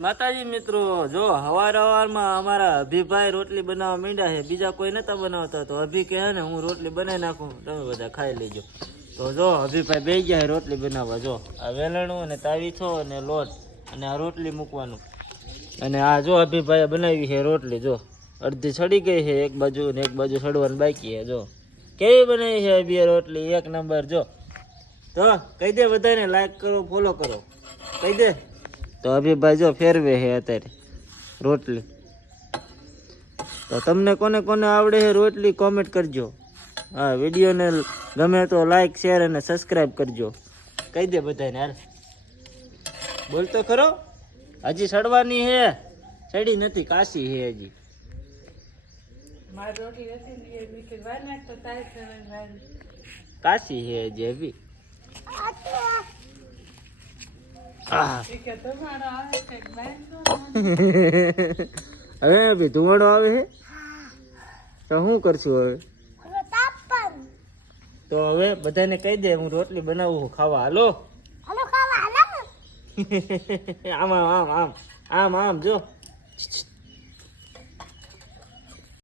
માતાજી મિત્રો, જો હવારમાં અમારા અભિભાઈ રોટલી બનાવવા માંડ્યા છે. બીજા કોઈ નતા બનાવતા તો અભી કહે ને હું રોટલી બનાવી નાખું, તમે બધા ખાઈ લેજો. તો જો અભિભાઈ બેસી ગયા રોટલી બનાવવા. જો આ વેલણું અને તાવીથો અને લોટ અને આ રોટલી મૂકવાનું. અને આ જો અભિભાઈએ બનાવી છે રોટલી. જો અડધી સડી ગઈ છે એક બાજુ ને એક બાજુ સડવાનું બાકી છે. જો કેવી બનાવી છે અભી રોટલી, એક નંબર. જો તો કહી દે બધાને લાઈક કરો, ફોલો કરો, કહી દે. તો અભિભાઈ જો ફેરવે છે અત્યારે રોટલી. તો તમને કોને કોને આવડે છે રોટલી કોમેન્ટ કરજો. હા, વિડીયોને ગમે તો લાઈક શેર અને સબસ્ક્રાઈબ કરજો. કહી દે બધાને. હાલ બોલ તો ખરો. હજી સડવાની છે, સડી નથી, કાશી છે હજી. કાશી છે હજી અભી. હવે અભી ધુમાડો આવે છે તો શું કરશું હવે? તો હવે બધાને કહી દે હું રોટલી બનાવું ખાવા. હાલો આમ આમ આમ આમ આમ આમ જો